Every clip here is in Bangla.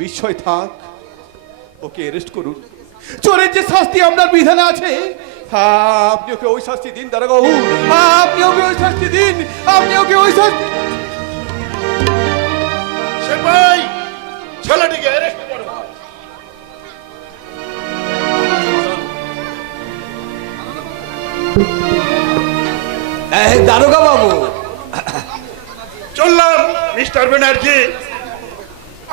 বিস্ময় থাক, ওকে অ্যারেস্ট করুন। চোরের যে শাস্তি আপনার বিধানে আছে, আপনি ওকে ওই শাস্তি দিন দারোগাবাবু, আপনি ওকে ওই শাস্তি দিন, আপনি ওকে ওই শাস্তি। সেপাই, ছেলেটিকে অ্যারেস্ট করো। দারোগাবাবু, চললাম মিস্টার ব্যানার্জি।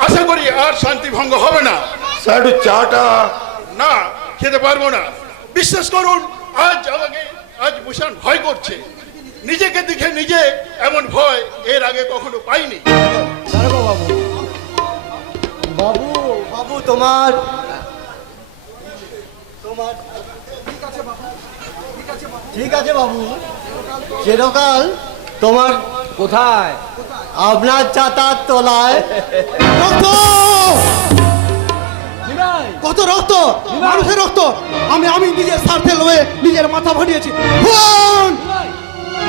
আশা করি আর শান্তি ভঙ্গ হবে না। স্যার চাটা না, খেতে পারবো না। বিশ্বাস করুন, আজ ভূষণ ভয় করছে। নিজেকে দেখে নিজে এমন ভয় এর আগে কখনো পাইনি। দারোগাবাবু, বাবু বাবু তোমার তোমার ঠিক আছে বাবু, চিরকাল তোমার কোথায়? আপনার চাতার তলায়। রক্ত, কত রক্ত, মানুষের রক্ত। আমি আমি নিজের স্বার্থে লোভে নিজের মাথা ফাটিয়েছি। খুন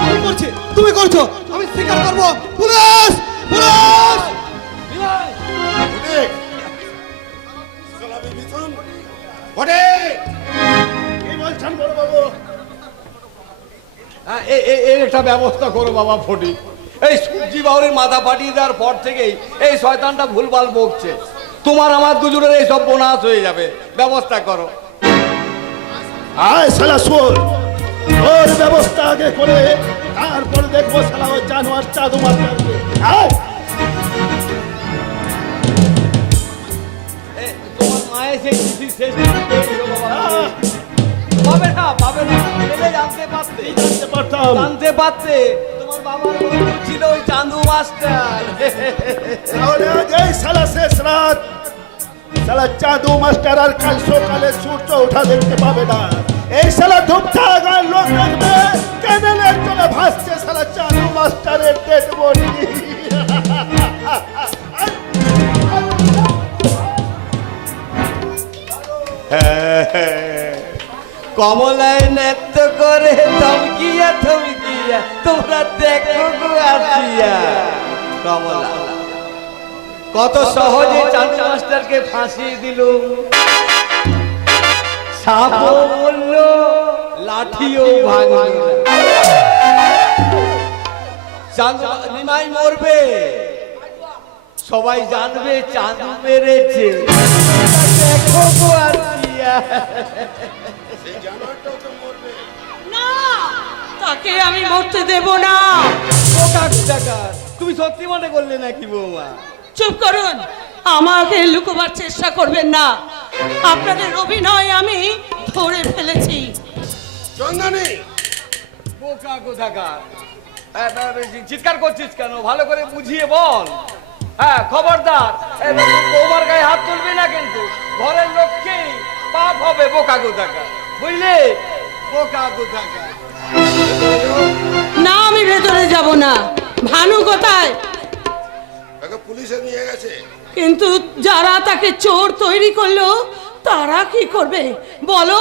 তুমি করছি, তুমি করছো, আমি স্বীকার করবো। Police, police! কি বলছেন বড় বাবু? এর একটা ব্যবস্থা করো বাবা ফটি। এই সূর্যি বাউরির মাথা ফাটিয়ে দেওয়ার পর থেকেই এই শয়তানটা ভুলভাল বকছে। তোমার আমার দুজনের এই সব বোনাস হয়ে যাবে, ব্যবস্থা করো। আয় শালা শোন, ওর ব্যবস্থা আগে করে তারপর দেখবো শালা ওই জানোয়ার চাদু মারবে। আয় তোমার মায়ের সেই চিঠি শেষ পাবে না, পাবে না, জানতে পারতে, জানতে পারতাম। জানতে পারতে তোমার বাবার বন্ধু ছিল ওই চান্দু মাস্টার। তাহলে আজ এই শালা শেষ রাত, শালা চাঁদু মাস্টার আর কাল সকালে সূর্য ওঠা দেখতে পাবে না। এই শালা ধূপটা গান লোক দেখবে ক্যানেলের জলে ভাসছে শালা চাঁদু মাস্টারের ডেড বডি। কমলায় নৃত্য করে থমকিয়া থমকিয়া তোমরা দেখো গো আসিয়া। কমলা কত সহজে চাঁদু মাস্টারকে ফাঁসিয়ে দিল। সাপও বলল, লাঠিও ভাঙল। চাঁদু নিমাই মরবে, সবাই জানবে চাঁদু মেরেছে। দেখো গো আসিয়া। না, তাকে আমি মরতে দেব না। তুমি সত্যি মনে করলে নাকি বৌমা? চুপ করুন, আমাকে লুকোবার চেষ্টা করবেন না। আপনাদের অভিনয় আমি ধরে ফেলেছি। চন্দনী, বোকা কোথাকার, চিৎকার করছিস কেন? ভালো করে বুঝিয়ে বল। হ্যাঁ, খবরদার বৌমার গায়ে হাত তুলবি না কিন্তু। ঘরের লোককেই পাপ হবে। বোকা কোথাকার, বুঝলি? বোকা কোথাকার। না, আমি ভেতরে যাব না। ভানু কোথায়? তাকে পুলিশে নিয়ে গেছে। কিন্তু যারা তাকে চোর তৈরি করলো তারা কি করবে বলো?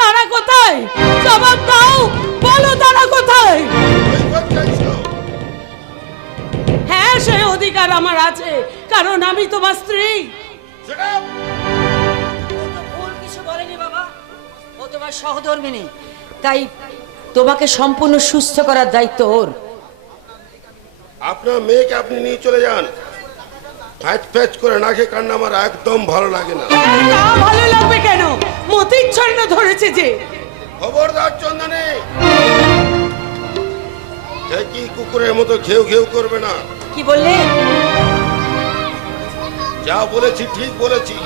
তারা কোথায়? জবাব দাও, বলো তারা কোথায়? হ্যাঁ, সে অধিকার আমার আছে, কারণ আমি তোমার স্ত্রী। ভুল কিছু বলেনি বাবা, ও তোমার সহধর্মিনী, তাই তোমাকে সম্পূর্ণ সুস্থ করার দায়িত্ব ওর। আপনার মেয়েকে আপনি নিয়ে চলে যান। ফ্যাচ ফ্যাচ করে নাকে কান্না আমার একদম ভালো লাগে না। তা ভালো লাগবে কেন? মতিচ্ছন্ন ধরেছে যে। খবরদার চন্দনে, কি কুকুরের মতো ঘেউ ঘেউ করবে না। কি বললে? যা বলেছি ঠিক বলেছি।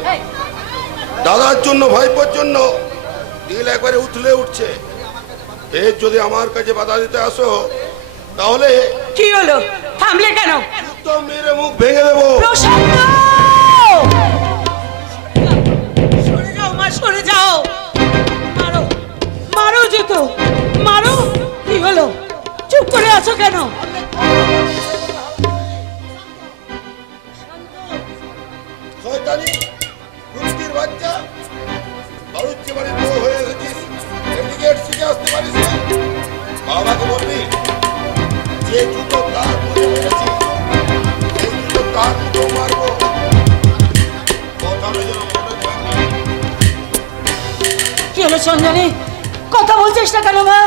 দাদার জন্য, ভাইপোর জন্য দিল একবারে উথলে উঠছে। ফের যদি আমার কাছে বাধা দিতে আসো তাহলে কি হলো? থামলে কেন? তো মেরে মুখ ভেঙে দেবো। প্রশান্ত, সরে যাও মা, সরে যাও। মারো, মারো জুতো, মারো। কি হলো? চুপ করে আছো কেন? শয়তানি কুস্তির বাচ্চা, বাড়ুচ্ছে বাড়ির বউ হয়ে এসেছিস, ডেলিগেট শিখে আসতে পারিস না। বাবাকে বলবি যে জুতো তার মনে মেরেছি, সেই জুতো তার মতো মারবো। সঞ্জনী? কথা বলছিস না কেন মা?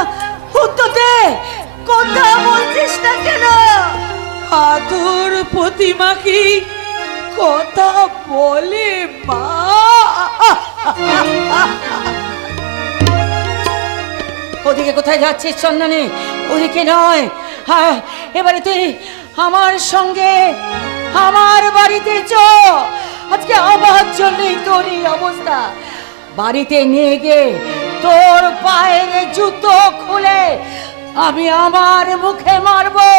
উত্তর দে, কথা বলছিস না কেন? হাতুর প্রতিমা কি কথা বলে মা? ওদিকে কোথায় যাচ্ছিস সন্ধানী? ওদিকে নয়, হ্যাঁ এবারে তুই আমার সঙ্গে আমার বাড়িতে চ। আজকে আমার জন্যই তোর এই অবস্থা। বাড়িতে নিয়ে গিয়ে তোর পায়ের জুতো খুলে আমি আমার মুখে মারবো।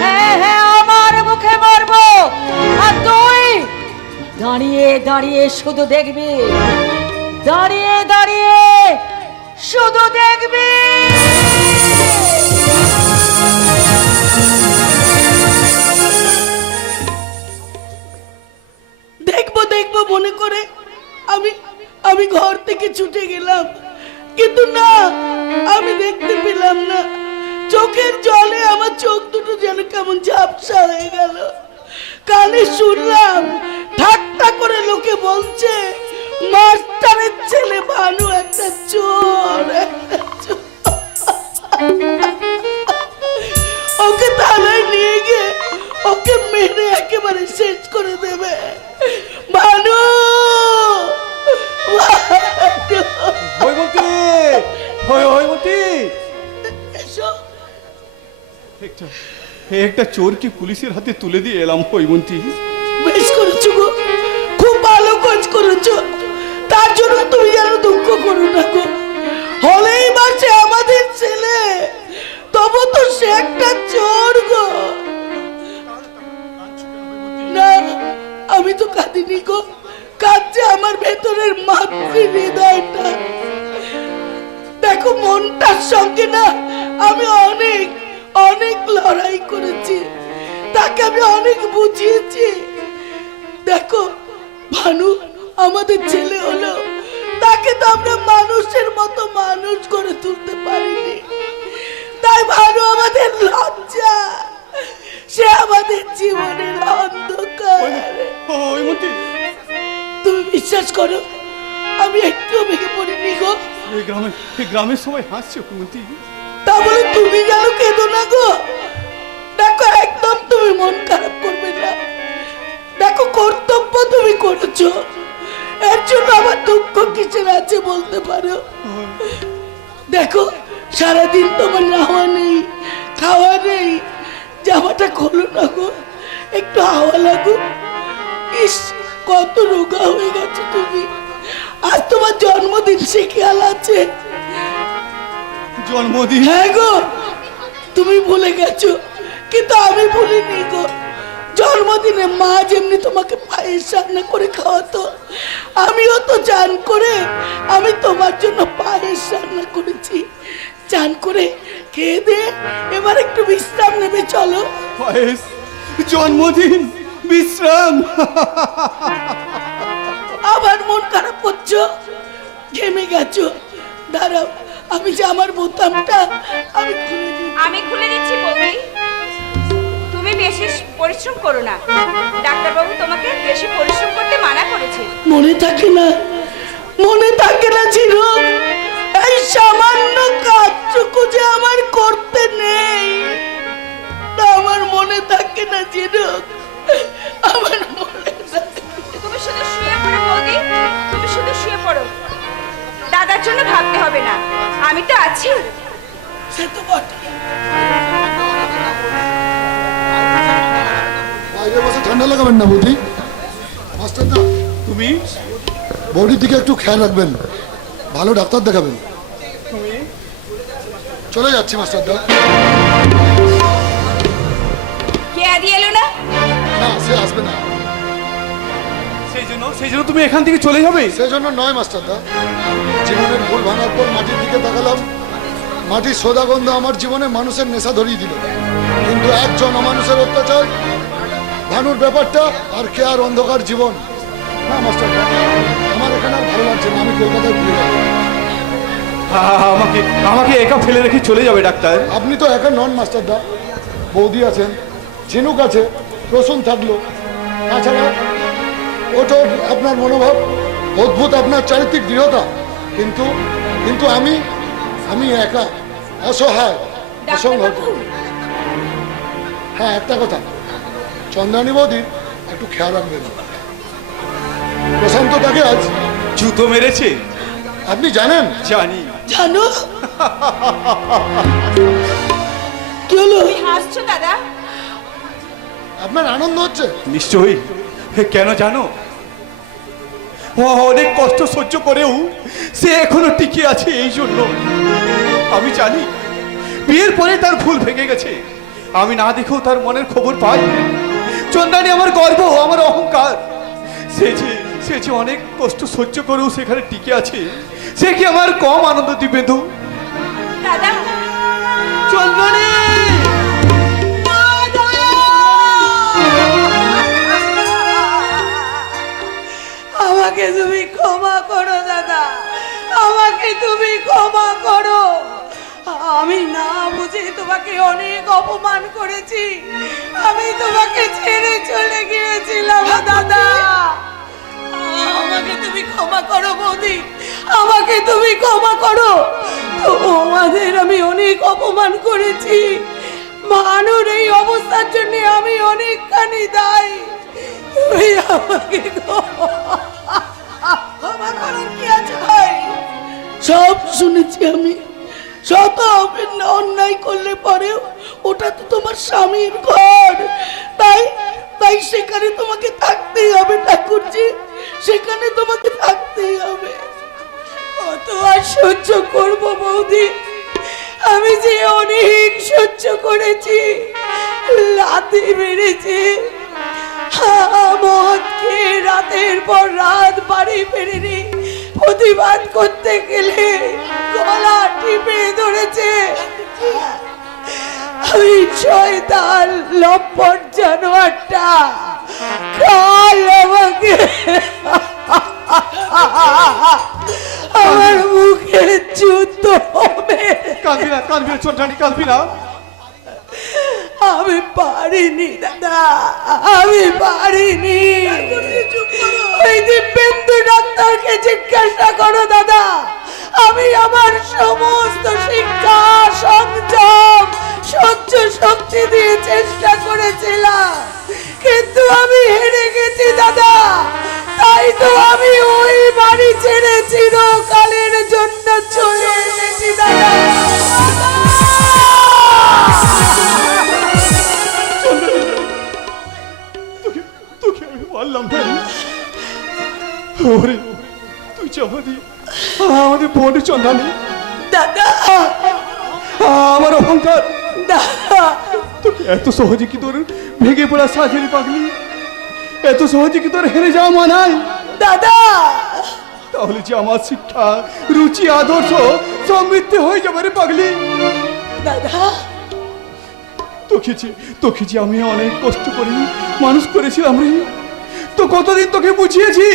হ্যাঁ হ্যাঁ, আমার মুখে মারবো। আর তুই দাঁড়িয়ে দাঁড়িয়ে শুধু দেখবি, দাঁড়িয়ে দাঁড়িয়ে শুধু দেখবি। দেখবো দেখবো মনে করে আমি আমি ঘর থেকে ছুটে গেলাম, কিন্তু না, আমি দেখতে পেলাম না। চোখের জলে আমার চোখ দুটো যেন কেমন ঝাপসা হয়ে গেল। কানে শুনলাম ঠাট্টা করে লোকে বলছে মাস্টারের ছেলে ভানু একটা চোর, একটা চোর। ওকে থানায় নিয়ে গিয়ে ওকে মেরে একেবারে শেষ করে দেবে। ভানু, হৈমন্তী, হৈমন্তী, এসো। একটা চোরকে পুলিশের হাতে তুলে দিয়ে এলাম হৈমন্তী। বেশ করেছো গো, খুব ভালো কাজ করেছো। তার জন্য তুমি যেন দুঃখ করো না গো। হলেই বা সে আমাদের ছেলে, তবু তো সে একটা চোর গো। না, আমি তো কাঁদিনি গো, কাঁদছে আমার ভেতরের মাতৃ হৃদয়টা। দেখো, মনটার সঙ্গে না আমি অনেক অনেক লড়াই করেছি, তাকে আমি অনেক বুঝিয়েছি। দেখো, ভানু আমাদের ছেলে হলো, তাকে তো আমরা মানুষের মতো মানুষ করে তুলতে পারিনি। তাই ভানু আমাদের লজ্জা, সে আমাদের জীবনের অন্ধকার। তুমি বিশ্বাস করো, আমি একটু ভেঙে পড়িনি গো। এই গ্রামের সবাই হাসছে হৈমন্তী। তা বলে তুমি যেন কেঁদো না গো। দেখো, একদম তুমি মন খারাপ করবে না। দেখো, কর্তব্য তুমি করেছো, এর জন্য আমার দুঃখ কিসের আছে বলতে পারো। দেখো, সারাদিন তোমার নাওয়া নেই, খাওয়া নেই, জামাটা খোলো না গো, একটু হাওয়া লাগুক। ইস, কত রোগা হয়ে গেছো তুমি। আজ তোমার জন্মদিন, সে খেয়াল আছে? জন্মদিন? হ্যাঁ গো, তুমি ভুলে গেছো, কিন্তু আমি ভুলিনি গো। জন্মদিনে মা যেমনি তোমাকে পায়েস রান্না করে খাওয়াতো, আমিও তো চান করে আমি তোমার জন্য পায়েস রান্না করেছি। চান করে খেয়ে দে, এবার একটু বিশ্রাম নেবে, চলো। পায়েস, জন্মদিন, বিশ্রাম। আবার মন খারাপ করছো, ঘেমে গেছো। দাঁড়াও, আমি যে আমার বোতামটা আমি খুলে দিই। আমি খুলে দিচ্ছি বৌদি, তুমি বেশি পরিশ্রম করো না। ডাক্তারবাবু তোমাকে বেশি পরিশ্রম করতে মানা করেছে। মনে থাকে না, মনে থাকে না ছিল, এই সামান্য কাজটুকু যে আমার করতে নেই, তা আমার মনে থাকে না ছিল, আমার মনে থাকে। তুমি শুধু শুয়ে পড়ো বৌদি, তুমি শুধু শুয়ে পড়ো। দাদার জন্য ভাবতে হবে না, আমি তো আছি। সে তো বটে। বাইরে বসে ঠান্ডা লাগাবেন না বৌদি। মাস্টারদা, তুমি বৌদির দিকে একটু খেয়াল রাখবেন, ভালো ডাক্তার দেখাবেন। চলে যাচ্ছি মাস্টারদা। কে আদি এলো না? না, সে আসবে না। সেই জন্য তুমি এখান থেকে চলে যাবে? সেই জন্য নয় মাস্টারদা, জীবনের ভুল ভাঙার পর মাটির দিকে তাকালাম, মাটির সোদা গন্ধ আমার জীবনে মানুষের নেশা ধরিয়ে দিল। কিন্তু একজন অমানুষের অত্যাচার, ভানুর ব্যাপারটা, আর কে আর অন্ধকার জীবন। না মাস্টারদা, আমার এখানে আর ভালো লাগছে না, আমি কলকাতায় ঘুরে যাবো। আমাকে একা ফেলে রেখে চলে যাবে ডাক্তার? আপনি তো একা নন মাস্টারদা, বৌদি আছেন, ঝিনুক আছে, রসুন থাকলো, তাছাড়া ওটো আপনার মনোভাব, অদ্ভুত আপনার চারিত্রিক দৃঢ়তা, কিন্তু কিন্তু আমি আমি একা, অসহায়, অসংগত। ডাক্তারবাবু হ্যাঁ, একটা কথা, চন্দ্রানী বৌদির একটু খেয়াল রাখবেন। প্রশান্ত তাকে আজ জুতো মেরেছে। আপনি জানেন? জানি। জানো কি হলো? তুমি হাসছো দাদা? আপনার আনন্দ হচ্ছে? নিশ্চয়ই। কেন জানো? ও অনেক কষ্ট সহ্য করেও সে এখনো টিকে আছে, এই জন্য। আমি জানি বিয়ের পরে তার ভুল ভেঙে গেছে, আমি না দেখেও তার মনের খবর পাই। চন্দ্রানী আমার গর্ব, আমার অহংকার। সে যে অনেক কষ্ট সহ্য করেও সেখানে টিকে আছে, সে কি আমার কম আনন্দ দিবে? তো দাদা চন্দ্রানী, আমাকে তুমি ক্ষমা করো দাদা, আমাকে তুমি ক্ষমা করো। আমি না বুঝে তোমাকে অনেক অপমান করেছি, আমি তোমাকে ছেড়ে চলে গিয়েছিলাম দাদা। আমাকে তুমি ক্ষমা করো বৌদি, আমাকে তুমি ক্ষমা করো। তোমাদের আমি অনেক অপমান করেছি, মানুর এই অবস্থার জন্য আমি অনেকখানি দায়ী। তুমি আমাকে ক্ষমা করার কি আছে ভাই? সব শুনেছি আমি, শত অন্যায় করলে পরেও ওটা তো তোমার স্বামীর ঘর, তাই তাই সেখানে তোমাকে থাকতেই হবে ঠাকুরজি, সেখানে তোমাকে থাকতেই হবে। কত আর সহ্য করবো বৌদি, আমি যে অনেক সহ্য করেছি। লাথি মেরেছি, মদ খেয়ে রাতের পর রাত বাড়ি ফেরেনি, প্রতিবাদ করতে গেলে গলা টিপে ধরেছে। ওই শয়তান লম্পট জানোয়ারটা কাল আমাকে আমার মুখে জুতো কাঁদবি না, কাঁদবি না চন্দ্রানী, কাঁদবি না। আমি পারিনি দাদা, আমি পারিনি। ওই দিব্যেন্দু ডাক্তারকে জিজ্ঞাসা করো দাদা, আমি আমার সমস্ত শিক্ষা, সংযম, সহ্য শক্তি দিয়ে চেষ্টা করেছিলাম, কিন্তু আমি হেরে গেছি দাদা। তাই তো আমি ওই বাড়ি ছেড়ে চিরকালের জন্য চলে এসেছি দাদা। তোকে আমি বললাম না, ওরে তুই চাপা দিয়ে আমাদের বোন চন্দ্রানী, দাদা আমার অহংকার, দাদা তোকে এত সহজে কি তোর ভেঙে পড়া সাজের পাগলি, এত সহজে কি তোর হেরে যাওয়া মানায়? দাদা তাহলে যে আমার শিক্ষা, রুচি, আদর্শ সব মিথ্যে হয়ে যাবে রে পাগলি। দাদা তোকে যে আমি অনেক কষ্ট করে মানুষ করেছিলাম রে, তো কতদিন তোকে বুঝিয়েছি,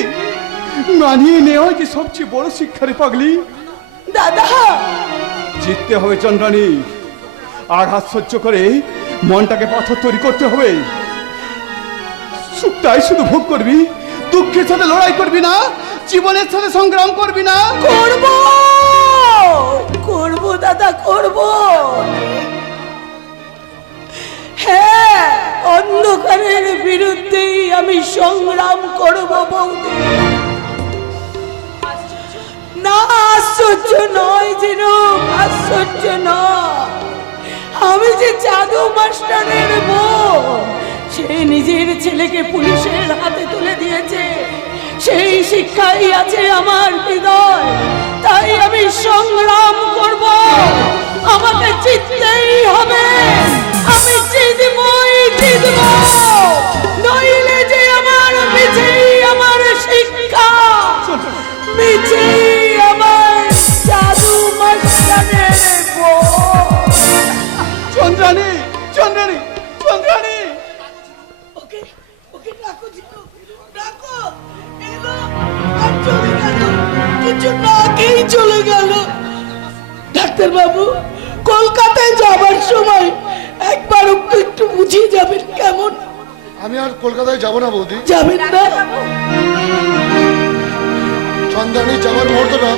মানিয়ে নেওয়া কি সবচেয়ে বড় শিক্ষা রে পাগলি। দাদা জিততে হবে চন্দ্রানী, আঘাত সহ্য করে মনটাকে পাথর তৈরি করতে হবে। সুখটাই শুধু ভোগ করবি, দুঃখের সাথে লড়াই করবি না, জীবনের সাথে সংগ্রাম করবি না। করব করব দাদা করব, হ্যাঁ অন্ধকারের বিরুদ্ধেই আমি সংগ্রাম করব বৌদি। না আশ্চর্য নয়, যেন আশ্চর্য নয়, আমি যে জাদু মাস্টারের বউ, সে নিজের ছেলেকে পুলিশের হাতে তুলে দিয়েছে, সেই শিক্ষাই আছে আমার হৃদয়। তাই আমি সংগ্রাম করব, আমাকে জিততেই হবে, আমি জিতবই জিতব, নইলে যে আমার মিছেই আমার শিক্ষা, মিছেই আমার জাদু মাস্টারের বউ। চন্দ্রানী, চন্দ্রানী, চন্দ্রানী, ওকে ওকে ডাকো জিতু, ডাকো, এলো আর চলে গেল, কিছু না খেয়েই চলে গেল। ডাক্তার বাবু, কলকাতায় যাবার সময় একবার ওকে একটু বুঝিয়ে যাবেন কেমন? আমি আর কলকাতায় যাব না বৌদি। যাবেন না? চন্দ্রানী যাওয়ার মুহূর্তটা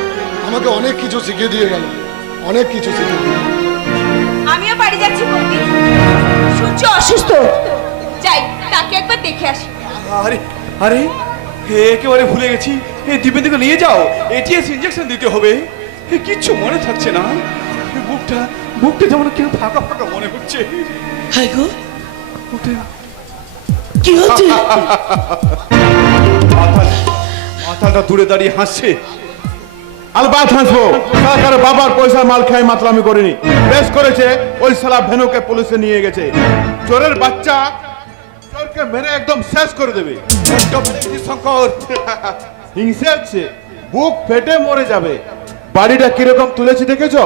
আমাকে অনেক কিছু শিখিয়ে দিয়ে গেল, অনেক কিছু শিখিয়ে দিয়ে গেল। আমিও বাড়ি যাচ্ছি বৌদি, সূর্য অসুস্থ, যাই তাকে একবার দেখে আসি। আরে আরে একেবারে ভুলে গেছি, এই দিব্যেন্দুকে নিয়ে যাও, এটিএস ইঞ্জেকশন দিতে হবে। কিচ্ছু মনে থাকছে না, বুকটা বুকটা যেমন কেউ ফাঁকা ফাঁকা মনে হচ্ছে। হ্যাঁ গো, কি হচ্ছে? মাথাটা দূরে দাঁড়িয়ে হাসছে। আলবাত হাসবো, সরকারের বাবার পয়সা মাল খাই মাতলামি করেনি, বেশ করেছে। ওই শালা ভেনুকে পুলিশে নিয়ে গেছে, চোরের বাচ্চা চোরকে মেরে একদম শেষ করে দেবে। শঙ্কর হিংসে আছে, বুক ফেটে মরে যাবে। বাড়িটা কিরকম তুলেছি দেখেছো?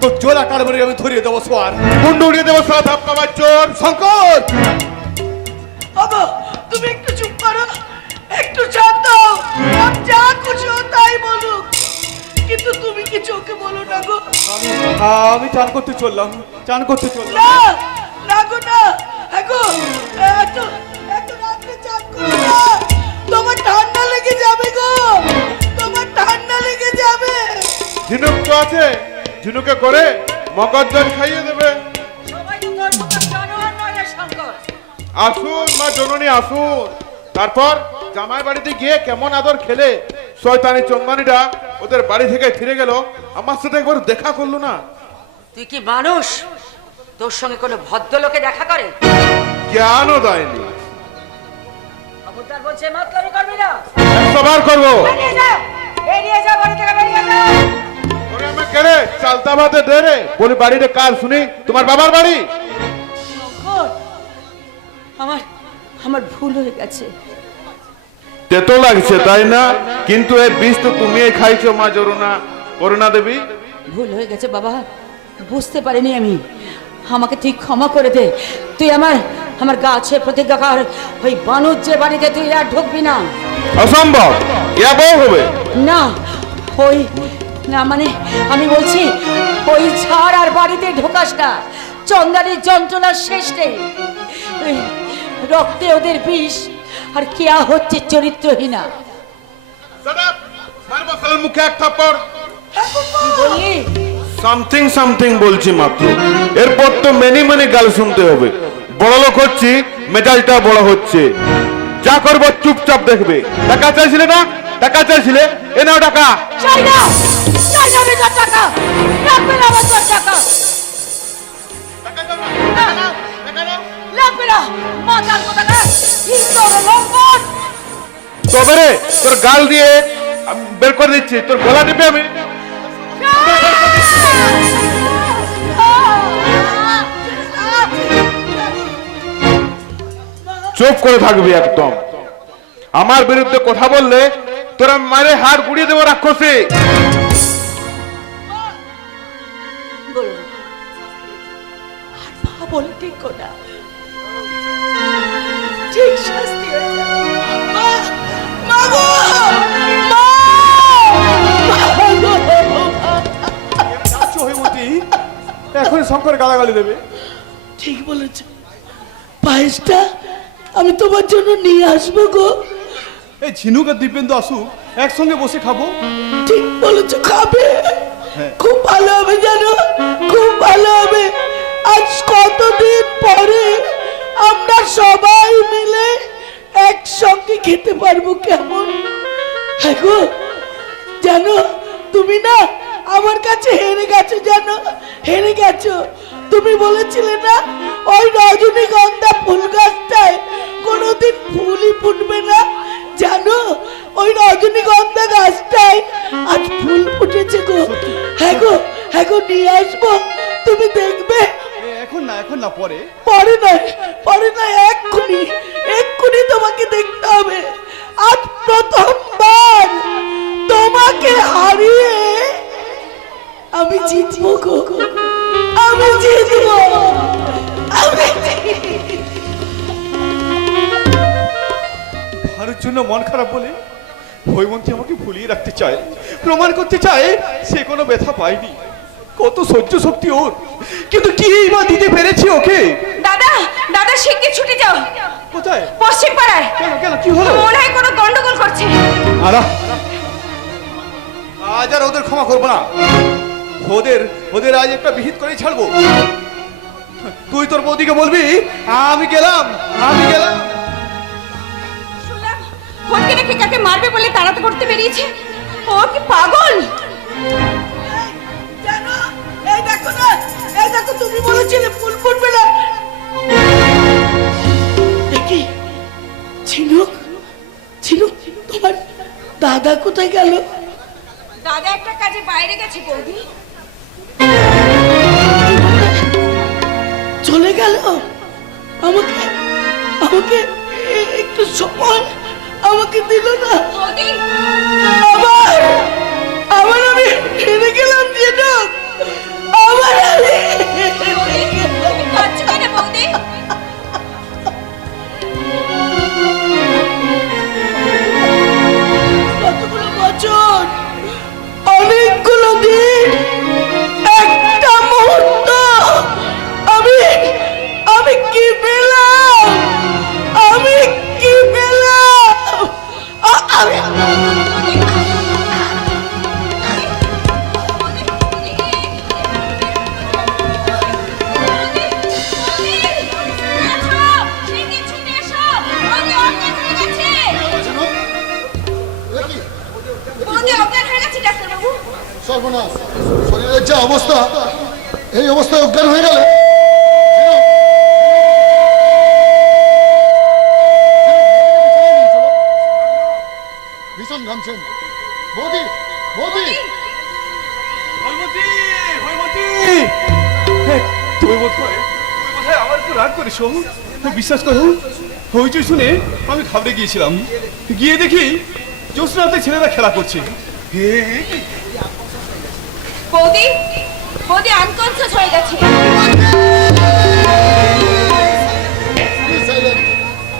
তো জোলা কারবারে আমি ধরিয়ে দেবো সোয়ার, গুন্ডু উড়িয়ে দেবো সব আপনার চোর। শঙ্কর বাবা তুমি একটু চুপ করো, একটু শান্ত হও। আমি যা খুশি ও তাই বলুক, কিন্তু তুমি কিছু ওকে বলো না গো। আমি চান করতে চললাম, চান করতে চললাম। না না গো না, হ্যাঁ গো, এত এত রাতে চান করো না, তোমার ঠান্ডা লেগে যাবে গো, তোমার ঠান্ডা লেগে যাবে। ঝিনুক তো আছে, ঝিনুকে করে মকর জল খাইয়ে দেবে। সবাই তো তোর মতো জানোয়ার নয় রে শঙ্কর। আসুন মা জননী আসুন। তারপর জামাই বাড়িতে গিয়ে কেমন আদর খেলে, শয়তানি চন্দানিটা ওদের বাড়ি থেকে ফিরে গেল, আমার সাথে একবার দেখা করলো না। তুই কি মানুষ? তোর সঙ্গে কোনো ভদ্রলোকে দেখা করে? জ্ঞানও দেয়নি। খবরদার বলছে মাতলামি করবি না। একশোবার করবো। বেরিয়ে যা, বেরিয়ে যা, বাড়ি থেকে বেরিয়ে যা। তোরে আমি কেড়ে চালতা ভাতে দে রে, বলি বাড়িটা কার শুনি? তোমার বাবার বাড়ি। শঙ্কর, আমার আমার ভুল হয়ে গেছে। তেতো লাগছে তাই না? কিন্তু এর বিষ তো তুমি খাইছো মা করুণা দেবী। ভুল হয়ে গেছে বাবা, বুঝতে পারিনি আমি, আমাকে ঠিক ক্ষমা করে দে। তুই আমার গাছে প্রতিজ্ঞা কর, ওই বানুর যে বাড়িতে তুই আর ঢুকবি না। অসম্ভব, ইয়া বউ হবে না, ওই না মানে আমি বলছি ওই ছাড় আর বাড়িতে ঢোকাস না। চন্দারির যন্ত্রণার শেষ নেই, ওই রক্তে ওদের বিষ, আর কেয়া হচ্ছে চরিত্রহীনা। মুখে এক থাপ্পড়। কি বললি? সামথিং সামথিং বলছি মাত্র, এরপর তো মেনি মেনি গাল শুনতে হবে। বড় লোক হচ্ছি, মেজাজটা বড় হচ্ছে। যা করবো চুপচাপ দেখবে। টাকা চাইছিলে না? টাকা চাইছিলে, এ নাও টাকা। চাই না, চাই না আমি তোর টাকা, লাগবে না আমার তোর টাকা, লাগবে না। মাতাল কোথাকার, হিন্দর লম্বন। তবে রে তোর গাল দিয়ে আমি বের করে দিচ্ছি, তোর গলা টিপে আমি। চুপ করে থাকবি একদম। আমার বিরুদ্ধে কথা বললে তোরা মারে হাড় গুড়িয়ে দেবো রাক্ষসে। বলুন, আর মা বলে ঠিক না, ঠিক শাস্তি হয়ে যাবে। মা, মা গো, মা, মা গো। এখন শঙ্কর গালাগালি দেবে। ঠিক বলেছ, পায়েসটা আমি তোমার জন্য নিয়ে আসবো গো। এই ঝিনুক আর দিব্যেন্দু আসুক, একসঙ্গে বসে খাবো। ঠিক বলেছ, খাবে, খুব ভালো হবে জানো, খুব ভালো হবে। আজ কতদিন পরে আমরা সবাই মিলে একসঙ্গে খেতে পারবো, কেমন? হ্যাঁ গো, জানো তুমি না আমার কাছে হেরে গেছো, জানো হেরে গেছো। তুমি বলেছিলে না ওই রজনীগন্ধা ফুল গাছটায় কোনোদিন ফুলই ফুটবে না, জানো ওই রজনীগন্ধা গাছটায় আজ ফুল ফুটেছে গো। হ্যাঁ গো, হ্যাঁ গো, নিয়ে আসবো, তুমি দেখবে। এখন না পরে। পরে নয়, পরে নয়, এক্ষুনি এক্ষুনি তোমাকে দেখতে হবে। আজ প্রথমবার তোমাকে হারিয়ে আমি জিতবো গো, আমি জিতবো, আমি ভারত জন্য মন খারাপ বলে হৈমন্তী আমাকে ভুলিয়ে রাখতে চায়, প্রমাণ করতে চায় সে কোনো ব্যথা পায়নি। কত সহ্য শক্তি ওর, কিন্তু কি বা দিতে পেরেছি ওকে। দাদা, দাদা শিগগির ছুটে যাও। কোথায়? পশ্চিম পাড়ায়। কেন কেন কি হলো? মনে হয় কোনো গন্ডগোল করছে। আরা আজ আর ওদের ক্ষমা করবো না। ওদের ওদের আজ একটা বিহিত করেই ছাড়বো। তুই তোর বৌদিকে বলবি আমি গেলাম। শুনলাম ফটকে রেখে কাকে মারবে বলে তাড়াতে করতে বেরিয়েছে। ও কি পাগল? জানো, এই দেখো না, এই দেখো তুমি বলেছিলে ফুল ফুটবে না। দেখি ঝিনুক, ঝিনুক তোমার দাদা কোথায় গেল? দাদা একটা কাজে বাইরে গেছে বৌদি। চলে গেল? আমাকে আমাকে একটু সময় আমাকে দিল না। বৌদি আবার আবার আমি হেরে গেলাম ঝিনুক, আবার আমি বৌদি, তুমি কাঁদছো কেন বৌদি? কতগুলো বছর, অনেকগুলো দিন, একটা মুহূর্ত আমি আমি কি পেলাম? আমি কি পেলাম? আমি সর্বনাশ, শরীরের যে অবস্থা, এই অবস্থায় অজ্ঞান হয়ে গেলে ভীষণ ঘামছেন। বৌদি, বৌদি, তুমি বোধহয় আমার একটু রাগ করিস। বিশ্বাস করো, হইচই শুনে আমি ঘাবড়ে গিয়েছিলাম। গিয়ে দেখি জ্যোৎস্নাতে ছেলেরা খেলা করছে। বৌদি, বৌদি আনকনসিয়াস হয়ে গেছে।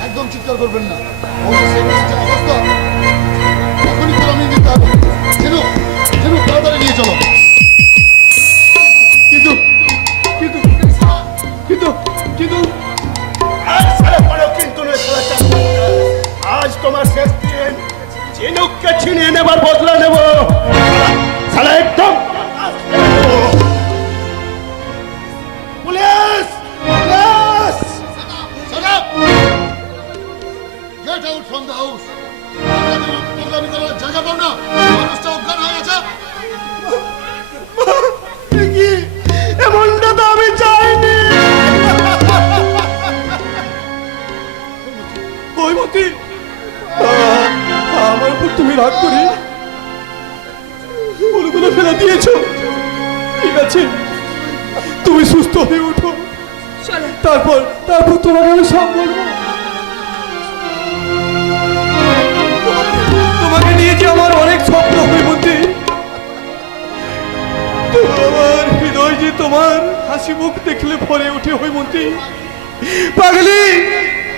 একদম চিৎকার করবেন না। বৌদির শরীরের যে অবস্থা, এখনই তো আমি দিতে হবে। ঝিনুক, ঝিনুক, তাড়াতাড়ি নিয়ে চলো। কিন্তু কিন্তু কিন্তু কিন্তু আজ সারা বড় কিন্তু নয় সারা চাঁদ। আজ তোমার শেষ দিন। ঝিনুককে ছিনিয়ে নেবার বদলা নেব। সালা একদম police, police! Shut up! Get out from the house! Programming করার জায়গা পাও না? মানুষটা অজ্ঞান হয়ে গেছে। কি এমনটা তো আমি চাইনি। ওই মতি, আমার উপর তুমি রাগ করে ফুলগুলো ফেলে দিয়েছো। ঠিক আছে, তুমি সুস্থ হয়ে উঠো, চলো তারপর তারপর তোমাকে আমি সব বলবো। তোমাকে নিয়ে যে আমার অনেক স্বপ্ন হয়ে মধ্যে, আমার হৃদয় যে তোমার হাসি মুখ দেখলে ভরে ওঠে হৈমন্তী। পাগলি,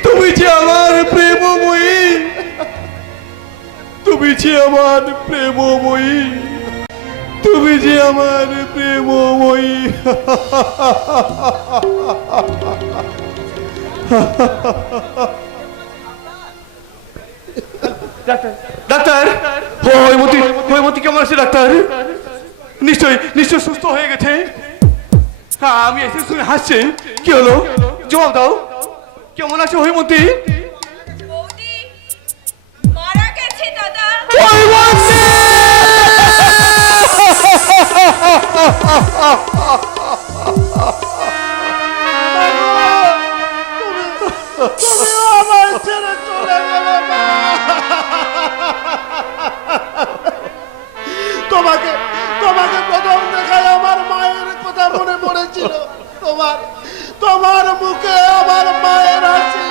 তুমি যে আমার প্রেমময়ী, তুমি যে আমার প্রেমময়ী, তুমি যে আমার প্রেমময়ী। ডাক্তার, হৈমন্তী, হৈমন্তী কেমন আছে ডাক্তার? নিশ্চয় নিশ্চয় সুস্থ হয়ে গেছে। হ্যাঁ, আমি এসে শুনে হাসছে। কি হলো, জবাব দাও। কেমন আছে হৈমন্তী? বৌদি মারা গেছে দাদা। তুমি আমার ছেড়ে চলে গেলে মা। তোমাকে তোমাকে প্রথম দেখায় আমার মায়ের কথা মনে পড়েছিল। তোমার মুখে আমার মায়ের হাসি,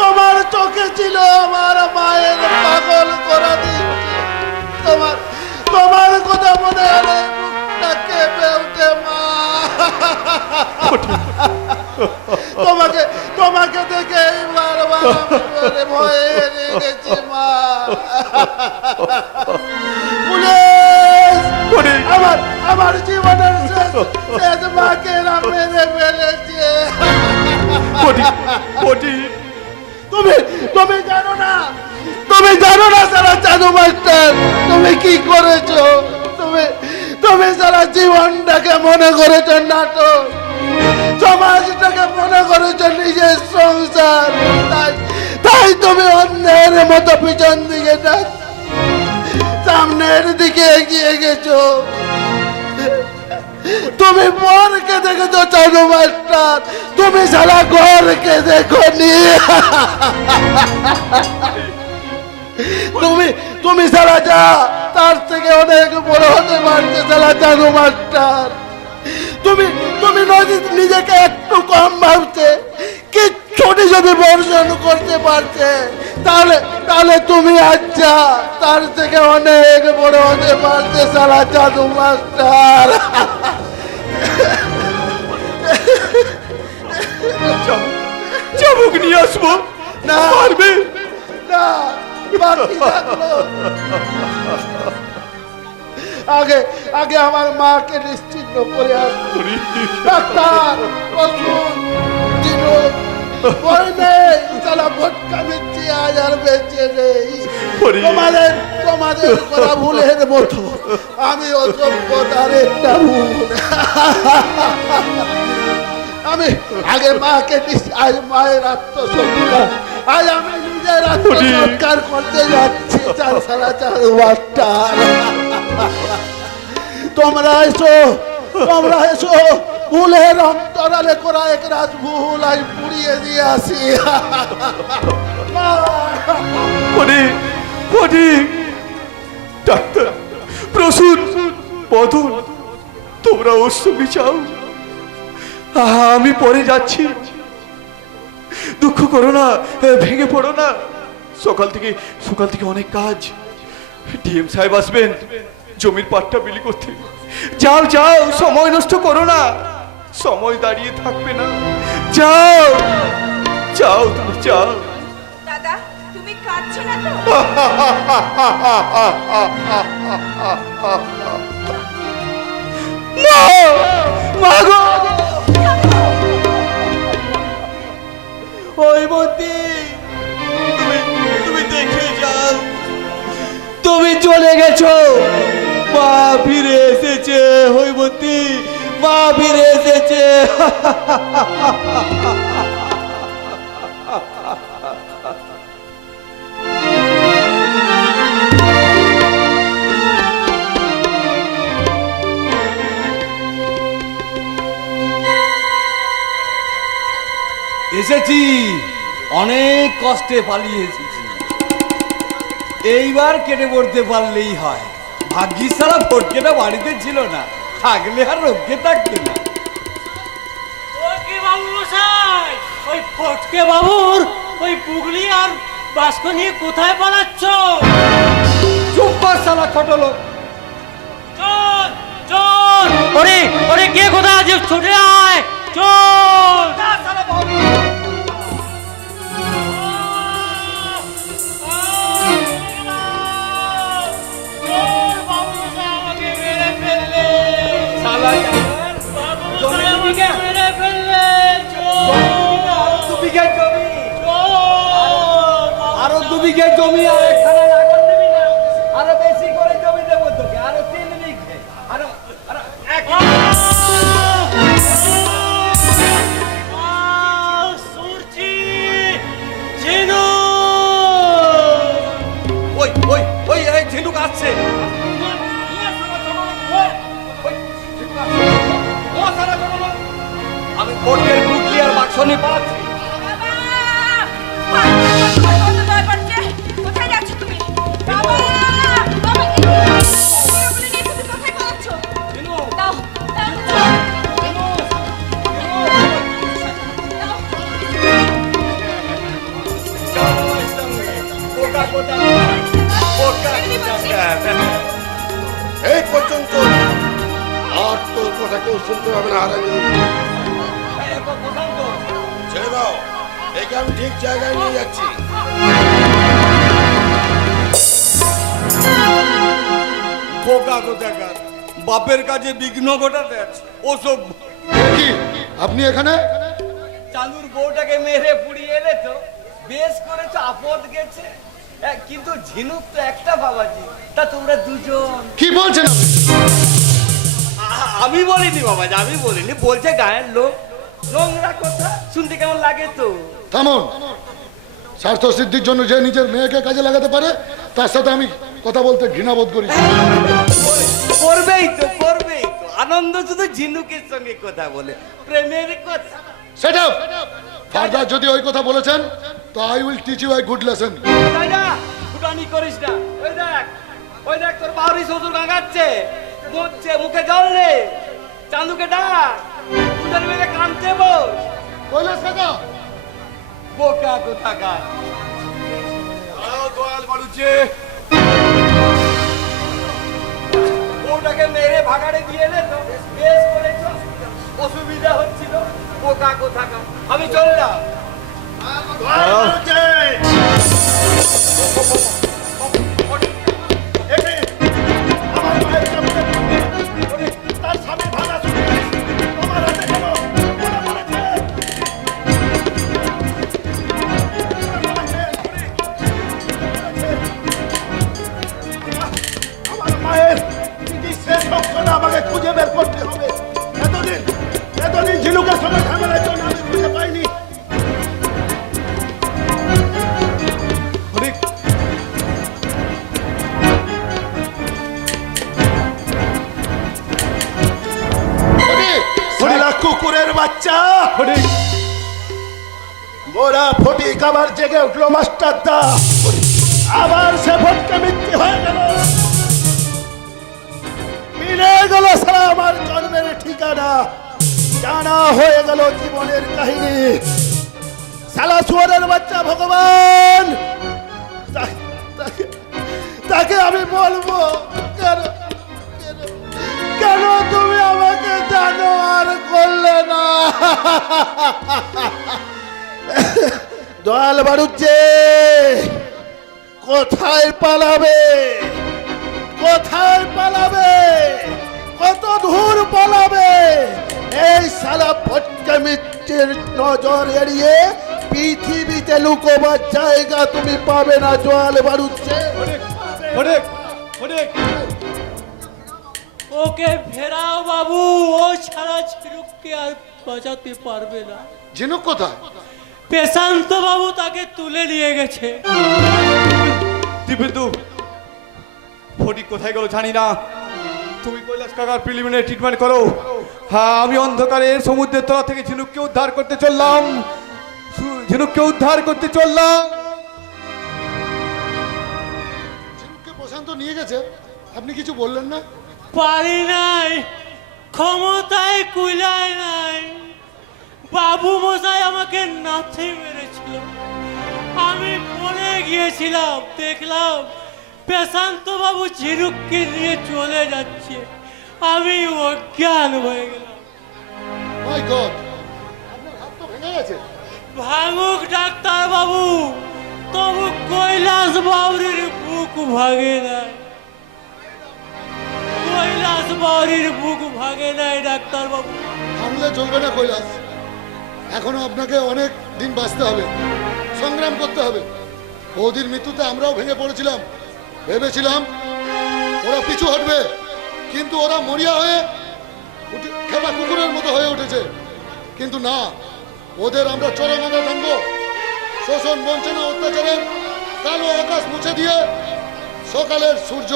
তোমার চোখে ছিল আমার মায়ের পাগল করা দিন। তোমার কথা মনে হলে মুখটা কেঁপে উঠে মা। তোমাকে দেখে বারবার আমি ভয়ে হেরে গেছি মা। পুলিশ! আমার জীবনের শেষ মাকে এরা মেরে ফেলেছে। তুমি জানো না সারা জাদু মাস্টার তুমি কি করেছো? তুমি তুমি সারা জীবনটাকে মনে করেছো নাটক, সমাজটাকে মনে করেছো নিজের সংসার, তাই তাই তুমি অন্যের মতো পিছন দিকে না সামনের দিকে এগিয়ে গেছো। তুমি বরকে দেখেছো জাদু মাস্টার, তুমি সারা ঘরকে দেখো নি। তুমি তুমি সারা যা তার থেকে অনেক বড় হতে পারছে সারা জাদু মাস্টার। তুমি তুমি নিজেকে একটু কম ভাবছে, কিচ্ছুটি যদি বর্জন করতে পারছে তাহলে তাহলে তুমি আচ্ছা তার থেকে অনেক বড় হতে পারছে সারা জাদু মাস্টার। চাবুক নিয়ে আসবো, না পারবে? না, বাকি থাকলো। আগে আগে আমার মাকে নিশ্চিন্ন করে আসবো। ডাক্তার, ওষুধ, জিনুক, ভয় নেই, সালা ভটকা মিথ্যে আজ আর বেঁচে নেই। তোমাদের তোমাদের করা ভুলের মতো আমি অসভ্যতার একটা ভুল। আমি আগে মাকে আজ মায়ের আত্মসৎকার, আজ আমি নিজের আত্মসৎকার করতে যাচ্ছি। চার সালা চার মাস্টার, তোমরা এসো, তোমরা এসো, ভুলের অন্তরালে করা এক রাত ভুল আজ পুড়িয়ে দিয়ে আসি। ডাক্তার, প্রসূন, বদন, তোমরা ওর সঙ্গে চাও, আমি পরে যাচ্ছি। দুঃখ করো না, ভেঙে পড়ো না। সকাল থেকে অনেক কাজ। ডিএম সাহেব আসবেন জমির পাট্টা বিলি করতে। যাও যাও, সময় নষ্ট করো না, সময় দাঁড়িয়ে থাকবে না। যাও যাও, তুমি যাও। দাদা, তুমি কাঁদছো না তো? না, মা গো! ওই মতি, তুমি দেখে যাও, তুমি চলে গেছো, মা ফিরে এসেছে। হৈমন্তী, মা ফিরে এসেছে। এসেছি, অনেক কষ্টে পালিয়ে এসেছি। এইবার কেটে পড়তে পারলেই হয়। ভাগ্যিস সারা ফটকেটা বাড়িতে ছিল না, থাকলে আর রোগকে থাকতে না। ওই ফটকে বাবুর ওই পুগলি আর বাস্ক নিয়ে কোথায় পালাচ্ছ? চুপ কর শালা ছোট লোক। চোর চোর! ওরে ওরে, কে কোথায় আছে? ছুটে আয়, চোর! আরো 2 বিঘে জমি আর একখানা আগুন দিবি না? আরো বেশি করে জমি দেবো তোকে, আরো 3 বিঘে, আরো সুরছি জিনু! ওই ওই ওই এই ঝিনুক আসছে। আমি ফটকের গ্রুপলি আর বাক্স নিয়ে পাচ্ছি। কোথায় যাচ্ছ তুমি? বাবা, বাবা, এগুলো নিয়ে তুমি কোথায় পালাচ্ছ? দাও, দাও, দাও। এই পর্যন্ত আর তোর কথা কেউ শুনতে পাবে না। হারানি ছেড়ে দাও, একে আমি ঠিক জায়গায় নিয়ে যাচ্ছি। বোকা কোথাকার, বাপের কাছে বিঘ্ন ঘটাতে আছে ওসব। কি আপনি এখানে? চালুর বউটাকে মেরে পুড়িয়ে এলে তো বেশ করেছো, আপদ গেছে। কিন্তু ঝিনুক তো একটা বাবাজি, তা তোমরা দুজন। কি বলছেন আপনি? আমি বলিনি বাবাজি, আমি বলিনি, বলছে গায়ের লোক। নোংরা কথা শুনতে কেমন লাগে তো? থামুন। স্বার্থ সিদ্ধির জন্য যে নিজের মেয়েকে কাজে লাগাতে পারে তার সাথে আমি কথা বলতে ঘৃণাবোধ করি। করবেই তো, করবেই তো। আনন্দ শুধু ঝিনুকের সঙ্গে কথা বলে, প্রেমের কথা। Set up. ফার্দার যদি ওই কথা বলেছেন তো I will teach you a good lesson. তাই না? ফুটানি করিস না। ওই দেখ তোর বাউরি শ্বশুর গাঙাচ্ছে, মরছে, মুখে জল নেই। চান্দুকে ডাক, ফুটানি মেরে কানতে বস। কৈলাস কাকা, বোকা কোথাকার। দয়াল বাড়ুচ্ছে, ওটাকে মেরে ভাগাড়ে দিয়ে এলে তো বেশ করেছ, অসুবিধা হচ্ছিল। বোকা কোথাকার। আমি চললাম। তার স্বামী ভাড়া শুনে তোমার হাতে কেন ওরা মরেছে? আমার মায়ের চিকিৎসার সবটা আমাকে খুঁজে বের করতে হবে। এতদিন ঝিনুকের সঙ্গে ঝামেলার জন্য আমি খুঁজে পাইনি। শালা কুকুরের বাচ্চা, মোরা ফটিক আবার জেগে উঠলো মাস্টার দা। আবার সে ফটকে মৃত্যু হয়ে গেল, মিলে গেল সারা আমার জন্মের ঠিকানা, জানা হয়ে গেল জীবনের কাহিনী। সালা শুয়োরের বাচ্চা ভগবান, তাকে আমি বলবো কেন কেন তুমি আমাকে জানো আর করলে না? দয়াল বাড়ুচ্ছে, কোথায় পালাবে? কোথায় পালাবে? কত দূর পালাবে? এই সালা ফটকা মিত্রের নজর এড়িয়ে পৃথিবীতে লুকোবার জায়গা তুমি পাবে না। দয়াল বাড়ুচ্ছে, ওকে ফেরাও বাবু, ও ছাড়া ঝিনুককে আর বাঁচাতে পারবে না। ঝিনুক কোথায়? প্রশান্ত বাবু তাকে তুলে নিয়ে গেছে। দিব্যেন্দু, ফটিক কোথায় গেল জানি না। তুমি কৈলাস কাকার প্রিলিমিনারি ট্রিটমেন্ট করো। হ্যাঁ, আমি অন্ধকারের সমুদ্রের তলা থেকে ঝিনুককে উদ্ধার করতে চললাম। ঝিনুককে প্রশান্ত নিয়ে গেছে, আপনি কিছু বললেন না? পারি নাই, ক্ষমতায় কুলায় নাই। বাবু মশাই আমাকে নাথে মেরেছিল, আমি পড়ে গিয়েছিলাম। দেখলাম প্রশান্ত বাবু ঝিনুককে নিয়ে চলে যাচ্ছে, আমি অজ্ঞান হয়ে গেলাম। মাই গড, আপনার হাত তো ভেঙে গেছে। ভাঙুক ডাক্তার বাবু, তবু কৈলাস বাউরির বুক ভাঙে নাই। কৈলাস বাউরির বুক ভাঙে নাই ডাক্তার বাবু। থামলে চলবে না কৈলাস, এখনো আপনাকে অনেক দিন বাঁচতে হবে, সংগ্রাম করতে হবে। বৌদির মৃত্যুতে আমরাও ভেঙে পড়েছিলাম, ভেবেছিলাম ওরা পিছু হটবে, কিন্তু ওরা মরিয়া হয়ে খেলা কুকুরের মতো হয়ে উঠেছে। কিন্তু না, ওদের আমরা চরম আমরা টানবো। শোষণ, বঞ্চনা, অত্যাচারের কালো আকাশ মুছে দিয়ে সকালের সূর্য।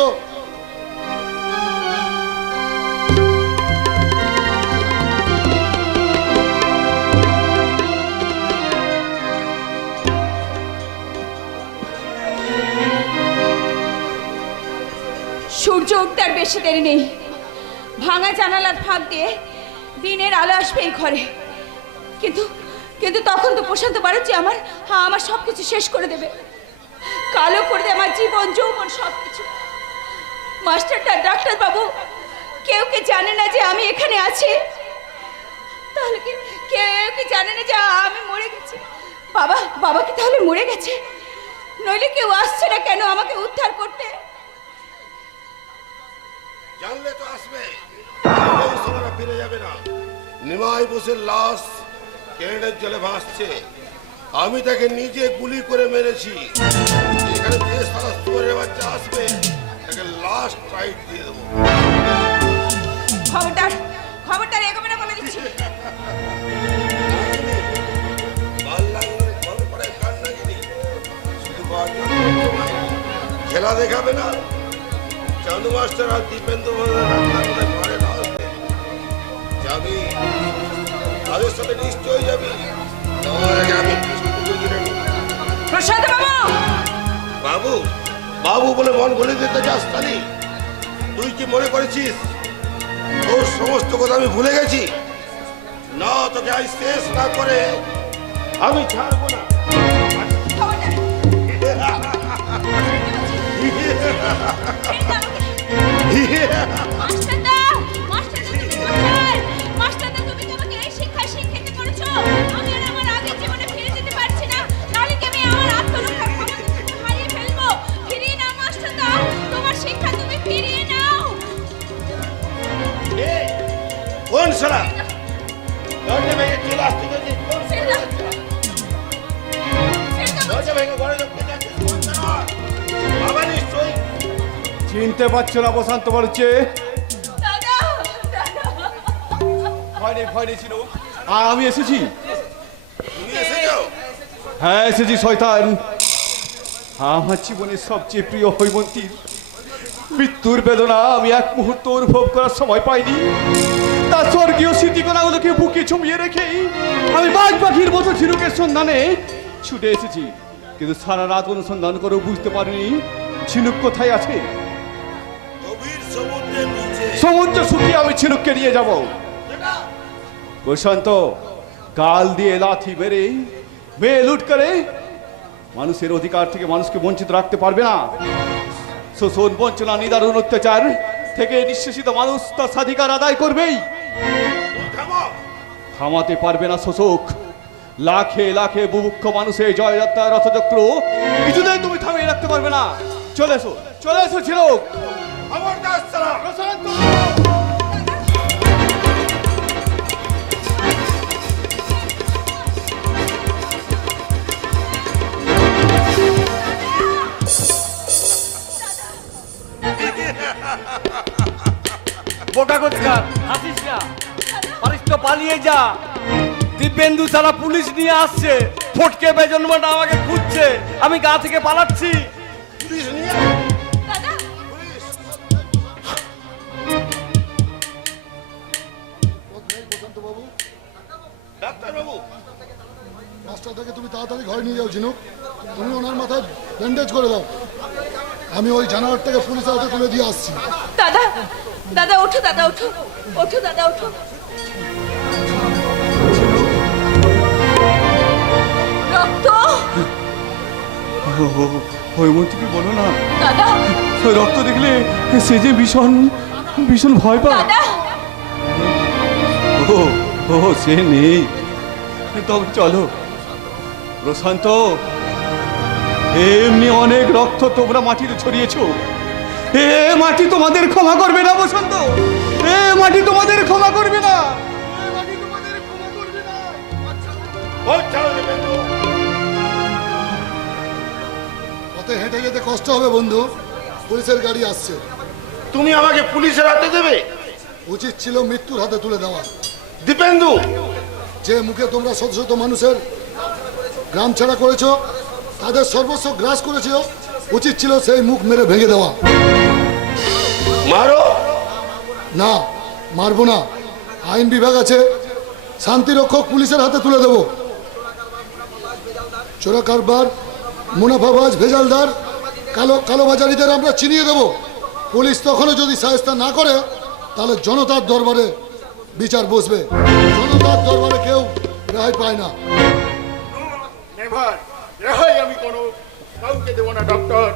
সূর্য উঠতে আর বেশি দেরি নেই। ভাঙা জানালার ফাঁক দিয়ে দিনের আলো আসবে এই ঘরে। কিন্তু কিন্তু তখন তো প্রশান্ত বাড়ুচ্ছে আমার সব কিছু শেষ করে দেবে, কালো করে দেবে আমার জীবন যৌবন সব কিছু। মাস্টারটা, ডাক্তার বাবু, কেউ কি জানে না যে আমি এখানে আছি? তাহলে কি কেউ কি জানে না যে আমি মরে গেছি? বাবা কি তাহলে মরে গেছে? নইলে কেউ আসছে না কেন আমাকে উদ্ধার করতে? জানলে তো আসবে, ফিরে যাবে না। নিমাই বসে লাশ কেনেডের জলে ভাসছে, আমি তাকে নিজে গুলি করে মেরেছি। এখানে যে সারা সুরের বাচ্চা আসবে তাকে লাস্ট রাইট দিয়ে দেবো। খবরদার এগোবে না বলে দিচ্ছি। ভাল লাগলে ভালো করে কান নাগিনি শুধু খেলা দেখাবে না। চাঁদু মাস্টার আর দীপেন্দ্র ঘরে না আসবে যাবি, তাদের সাথে নিশ্চয়ই যাবি। তোমার আগে আমি প্রশান্ত বাবু, বাবু বাবু বলে মন গলে দিতে যাস তালি? তুই কি মনে করেছিস তোর সমস্ত কথা আমি ভুলে গেছি? না, তোকে আজ শেষ না করে আমি ছাড়বো না। তুমি আমাকে এই শিক্ষা শিক্ষিত করেছো, আমি আর আমার আগের জীবনে ফিরে যেতে পারছি না। নাহলে কি আমি আমার আত্মরক্ষার ক্ষমতা হারিয়ে ফেলবো? ফিরিয়ে নাও মাস্টারদা, তোমার শিক্ষা তুমি ফিরিয়ে নাও। কোন সারা দরজা ভেঙে চলে আসতে গেছে? কোন সারা দরজা ভেঙে ঘরে ঢুকতে যাচ্ছে? কোন সারা? বাবা নিশ্চয়ই চিনতে পারছো না বসন্ত বলছে? দাদা, ভয় নেই ছিল। আমি এসেছি। তুমি এসেছো? হ্যাঁ এসেছি শয়তান। আমার জীবনের সবচেয়ে প্রিয় হৈমন্তীর মৃত্যুর বেদনা আমি এক মুহূর্ত অনুভব করার সময় পাইনি। তার স্বর্গীয় স্মৃতিকণাগুলোকে বুকে জমিয়ে রেখেই আমি বাঘ পাখির মতো ঝিনুকের সন্ধানে ছুটে এসেছি, কিন্তু সারা রাত অনুসন্ধান করেও বুঝতে পারিনি ঝিনুক কোথায় আছে। গভীর সমুদ্রের নিচে। সমুদ্র শুকিয়ে আমি ঝিনুককে নিয়ে যাব। প্রশান্ত গাল দিয়ে লাথি বেড়ে মেয়ে লুট করে মানুষের অধিকার থেকে মানুষকে বঞ্চিত রাখতে পারবে না। শোষণ, বঞ্চনা, নিদারুণ, অত্যাচার থেকে নিঃশেষিত মানুষ তার স্বাধিকার আদায় করবেই। থামাতে পারবে না শোষক। লাখে লাখে বুভুক্ষ মানুষের জয়যাত্রা রথচক্র কিছুতেই তুমি থামিয়ে রাখতে পারবে না। চলে এসো, চলে এসো ঝিনুক। খবরদার সারা প্রশান্ত বোকা কোচকার হাসিস না, পারিস তো পালিয়ে যা। দিব্যেন্দু সারা পুলিশ নিয়ে আসছে, ফটকে বেজন্মটা আমাকে খুঁজছে, আমি গা থেকে পালাচ্ছি। পুলিশ নিয়ে দাদা, বাবু ডাক্তার বাবু মাস্টারদাকে তুমি তাড়াতাড়ি ঘরে নিয়ে যাও ঝিনুক। তুমি ওনার মাথায় ব্যান্ডেজ করে দাও। আমি ওই জানোয়ারটাকে পুলিশের হাতে তুলে দিয়ে আসছি। দাদা, দাদা ওঠো, দাদা ওঠো, ওঠো দাদা ওঠো। রক্ত হৈমন্তীকে বলো না, দাদা, রক্ত দেখলে সে যে ভীষণ ভীষণ ভয় পায়। দাদা ও ও সে নেই, তবে চলো। প্রশান্ত, এমনি অনেক রক্ত তোমরা মাটিতে ছড়িয়েছো, এ মাটি তোমাদের ক্ষমা করবে না বসন্ত। এ মাটি তোমাদের ক্ষমা করবে না। এ মাটি তোমাদের ক্ষমা করবে না। বল ছাড়ো দীপেন্দ্র। পথে হেঁটে যেতে কষ্ট হবে বন্ধু, পুলিশের গাড়ি আসছে। তুমি আমাকে পুলিশের হাতে দেবে? উচিত ছিল মৃত্যুর হাতে তুলে দেওয়া। দীপেন্দু, যে মুখে তোমরা শত শত মানুষের গ্রাম ছাড়া করেছো, তাদের সর্বস্ব গ্রাস করেছো, উচিত ছিল সেই মুখ মেরে ভেঙে দেওয়া। মারো না, মারবো না। আইন বিভাগ আছে, শান্তিরক্ষক পুলিশের হাতে তুলে দেব। চোরা কারবার, মুনাফাবাজ, ভেজালদার, কালোবাজারিদের আমরা চিনিয়ে দেব। পুলিশ তখনও যদি সাহেস্তা না করে, তাহলে জনতার দরবারে বিচার বসবে। জনতার দরবারে কেউ রেহাই পায় না। নেভার রেহাই আমি কোনো কাউকে দেবো না। ডক্টর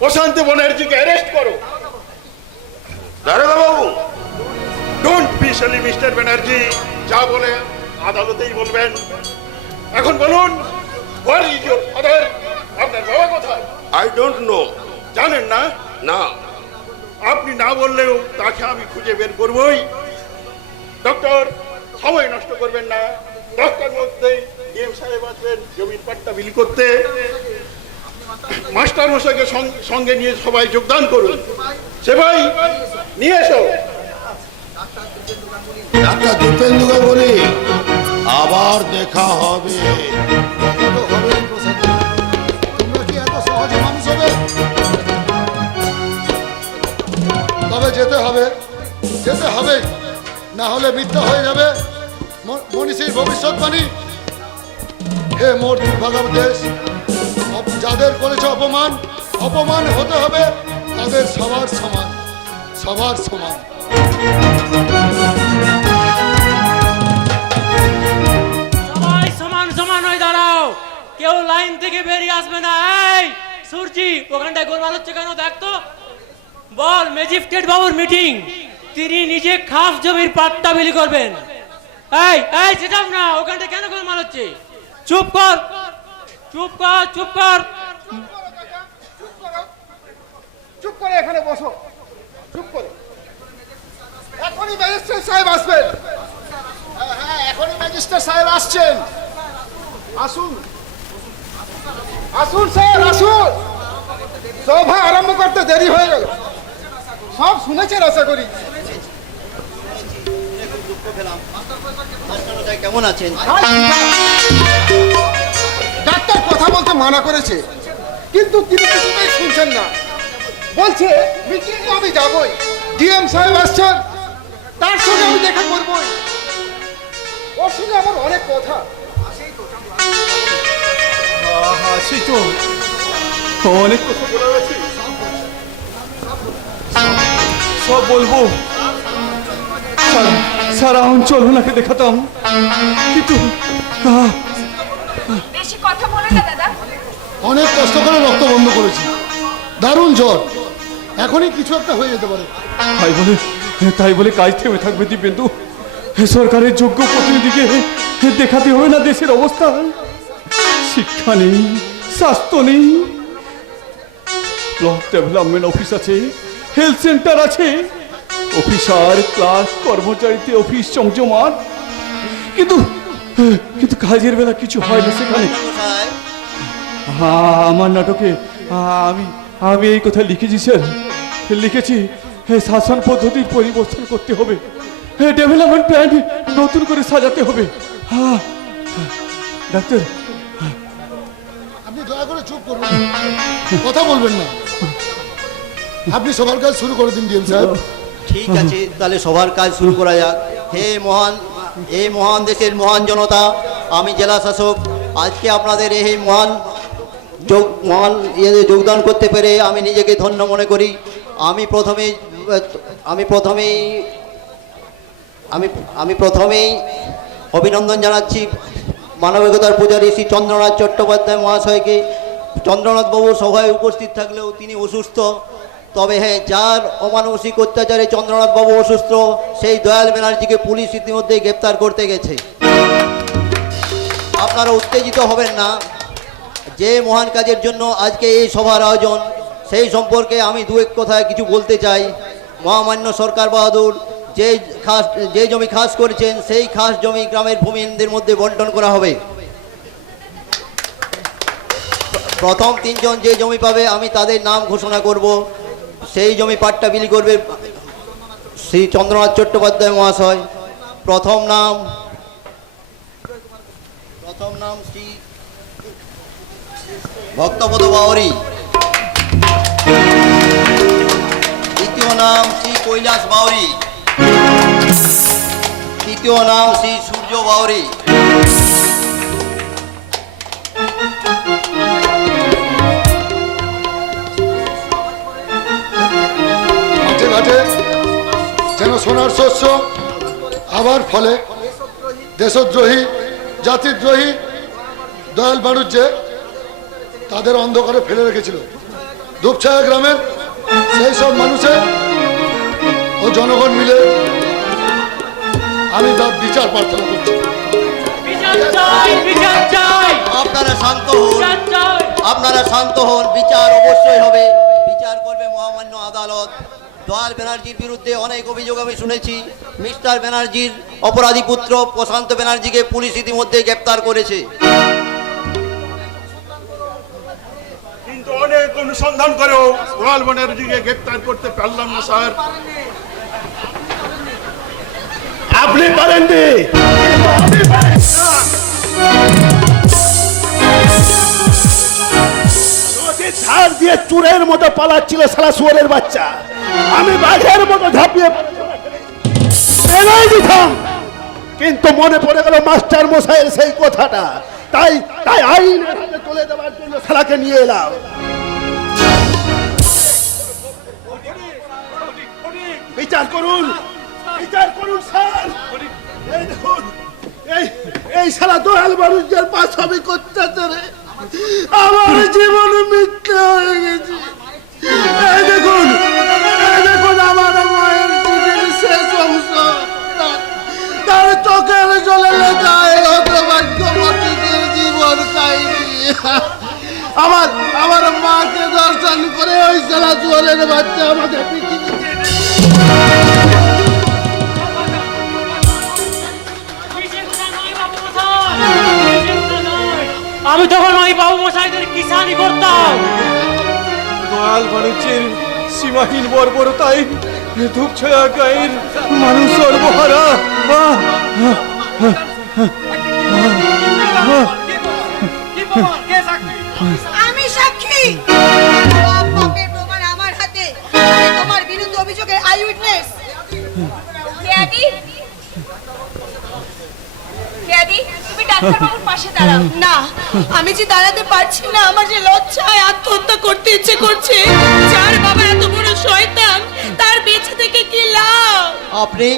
প্রশান্ত ব্যানার্জিকে অ্যারেস্ট করো। দারোগা বাবু, don't be silly mister Banerjee. যা বলে আদালতেই বলবেন। এখন বলুন, হোয়ার ইজ ইওর ফাদার? আপনার বাবা কোথায়? I don't know. জানেন না? না। আপনি না বললেও তাকে আমি খুঁজে বের করবই। ডক্টর, সময় নষ্ট করবেন না। ডক্টর মধ্যেই ডিএম সাহেব আসবেন জমির পাট্টা বিলি করতে। মাস্টার মশাইকে সঙ্গে নিয়ে সবাই যোগদান করুন। সেবাই নিয়ে এসো। ডাক্তার দীপেন্দু গাঙ্গুলি, আবার দেখা হবে। তো হবেই প্রসাদ। তোমরা কি এত সহজে মানুষ হবে? তবে যেতে হবে, যেতে হবে, না হলে মিথ্যা হয়ে যাবে মনীষীর ভবিষ্যৎবাণী। হে মোর দুর্ভাগা দেশ, যাদের করেছে অপমান, অপমান হতে হবে তাদের সবার সমান, সবার সমান। সবাই সমান সমান হয়ে দাঁড়াও, কেউ লাইন থেকে বেরিয়ে আসবে না। এই সুরজি, ওখানটায় গোলমাল হচ্ছে কেন দেখতো? বল, ম্যাজিস্ট্রেট বাবুর মিটিং, তিনি নিজে খাস জমির পাট্টা বিলি করবেন। এই এই সেটাও না, ওখানটা কেন গোলমাল হচ্ছে? চুপ কর, চুপ কর, চুপ কর। চুপ করে এখানে বসো, চুপ করে। এখনই ম্যাজিস্ট্রেট সাহেব আসবেন। হ্যাঁ, এখনই ম্যাজিস্ট্রেট সাহেব আসছেন। আসুন, আসুন স্যার, আসুন। সভা আরম্ভ করতে দেরি হয়ে গেল। সব শুনেছেন আশা করি। কেমন আছেন? ডাক্তার কথা বলতে মানা করেছে, কিন্তু তিনি কিছুতেই শুনছেন না। বলছে মিটিং আমি যাবই, ডিএম সাহেব আসছেন, তার সঙ্গে আমি দেখা করবই। ওর সঙ্গে আমার অনেক কথা। আছি তো, অনেক কথা বলার আছে, সব বলবো। সারা অঞ্চল ওনাকে দেখাতাম, কিন্তু বেশি কথা বলে না দাদা। অনেক কষ্ট করে রক্ত বন্ধ করেছি, দারুণ জ্বর, এখনই কিছু একটা হয়ে যেতে পারে। তাই বলে কাজ থেমে থাকবে দীপেন্দু? সরকারের যোগ্য প্রতিনিধিকে দেখাতে হবে না দেশের অবস্থা? শিক্ষা নেই, স্বাস্থ্য নেই, ব্লক ডেভেলপমেন্ট অফিস আছে, হেলথ সেন্টার আছে, অফিসার ক্লার্ক কর্মচারীতে অফিস জমজমাট, কিন্তু কিন্তু কাজের বেলা কিছু হয় না সেখানে। আমার নাটকে আমি এই কথা লিখেছি স্যার, লিখেছি শাসন পদ্ধতির পরিবর্তন করতে হবে, ডেভেলপমেন্ট প্ল্যান নতুন করে সাজাতে হবে। ডাক্তার, আপনি দয়া করে চুপ করুন, কথা বলবেন না। আপনি সবার কাজ শুরু করে দিন ডিএম সাহেব। ঠিক আছে, তাহলে সবার কাজ শুরু করা যাক। এই মহান দেশের মহান জনতা, আমি জেলা শাসক, আজকে আপনাদের এই মহান যোগদান করতে পেরে আমি নিজেকে ধন্য মনে করি। আমি প্রথমেই অভিনন্দন জানাচ্ছি মানবিকতার পূজারী শ্রী চন্দ্রনাথ চট্টোপাধ্যায় মহাশয়কে। চন্দ্রনাথ বাবু সভায় উপস্থিত থাকলেও তিনি অসুস্থ, তবে হ্যাঁ, যার অমানসিক অত্যাচারে চন্দ্রনাথ বাবু অসুস্থ, সেই দয়াল ব্যানার্জিকে পুলিশ ইতিমধ্যে গ্রেপ্তার করতে গেছে। আপনারা উত্তেজিত হবেন না, যে মহান কাজের জন্য আজকে এই সভার আয়োজন, সেই সম্পর্কে আমি দু এক কথায় কিছু বলতে চাই। মহামান্য সরকার বাহাদুর যে জমি খাস করেছেন, সেই খাস জমি গ্রামের ভূমিহীনদের মধ্যে বন্টন করা হবে। প্রথম 3 জন যে জমি পাবে আমি তাদের নাম ঘোষণা করব। সেই জমি পাট্টা বিলি করবে শ্রী চন্দ্রনাথ চট্টোপাধ্যায় মহাশয়। প্রথম নাম শ্রী ভক্তপদ বাউরি, দ্বিতীয় নাম শ্রী কৈলাস বাউরি, তৃতীয় নাম শ্রী সূর্য বাউরি। মাঠে ঘাটে যেন সোনার শস্য আবার ফলে, দেশদ্রোহী জাতিদ্রোহী দয়াল বাণুজ্যে তাদের অন্ধকারে ফেলে রেখেছিল। ধূপছায়া গ্রামের সেই সব মানুষের ও জনগণ মিলে আমি তার বিচার প্রার্থনা করছি। বিচার চাই, বিচার চাই। আপনারা শান্ত হন, বিচার চাই। আপনারা শান্ত হন, বিচার অবশ্যই হবে, বিচার করবে মহামান্য আদালত। দয়াল ব্যানার্জির বিরুদ্ধে অনেক অভিযোগ আমি শুনেছি। মিস্টার ব্যানার্জির অপরাধী পুত্র প্রশান্ত ব্যানার্জিকে পুলিশ ইতিমধ্যে গ্রেপ্তার করেছে। কিন্তু অনেক অনুসন্ধান করেও দয়াল ব্যানার্জিকে গ্রেপ্তার করতে পারলাম না স্যার। আপনি পারেননি, আপনি পারেন না। নদীর ধার দিয়ে চুরের মতো পালাচ্ছিল শালা শুয়োরের বাচ্চা, আমি বাঘের মতো ঝাঁপিয়ে পেলাই দিতাম, কিন্তু মনে পড়ে গেল মাস্টার মশাইয়ের সেই কথাটা, তাই তাই আইনের হাতে তুলে দেওয়ার জন্য শালাকে নিয়ে এলাম। বিচার করুন, বিচার করুন স্যার। এই দেখুন, এই শালা দয়াল মানুষের পাশ আমি করতে আমার জীবন মিথ্যা হয়ে গেছে। এই দেখুন, আমার মায়ের জীবনের শেষ অংশ তার চোখের জলে লেখা হতভাগ্যবতীদের জীবন কাহিনী। আমার মাকে দর্শন করে ওই শালা জোয়ালের বাচ্চা আমাকে পৃথিবী আমি তখন ওই বাবু মশাইদের কিসানি করতাম। দয়াল মানুষের সীমাহীন বর্বরতায় ধূপছায়া গায়ের মানুষ সর্বহারা। আমি সাক্ষী, প্রমাণ আমার হাতে। তোমার বিরুদ্ধে অভিযোগের আই উইটনেস। তুমি ডাক্তারবাবুর পাশে দাঁড়াও। না, আমি যে দাঁড়াতে পারছি না, আমার যে লজ্জায় আত্মহত্যা করতে ইচ্ছে করছে। যার বাবা এত বড় শয়তান, তার বেঁচে থেকে কি লাভ? আপনি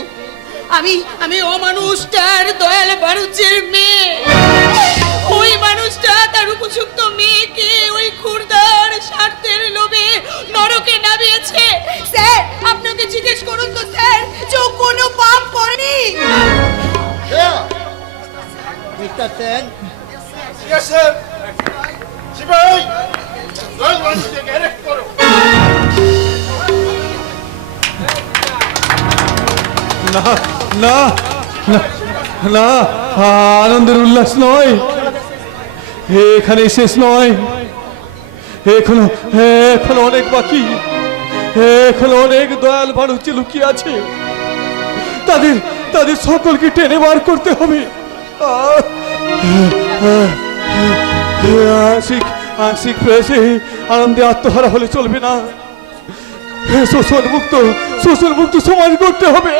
আমি ও মানুষটার দয়াল বারুচের মেয়ে। ওই মানুষটা তার উপযুক্ত মেয়েকে ওই খুরদার স্বার্থের লোভে নরকে নামিয়েছে। স্যার, আপনাকে জিজ্ঞেস করুন তো স্যার, যে ও কোনো পাপ করেনি। Mister Sen, yes sir. সিপাহি, দয়াল ব্যানার্জিকে অ্যারেস্ট করো। না না না, না, আনন্দের উল্লাস নয়, এখানে শেষ নয়, এখনো এখনো অনেক বাকি, এখনো অনেক দয়াল মানুষ লুকিয়ে আছে। তাদের সকলকে টেনে বার করতে হবে। আংশিক প্রয়াসে আনন্দে আত্মহারা হলে চলবে না। শোষণ মুক্ত সমাজ করতে হবে।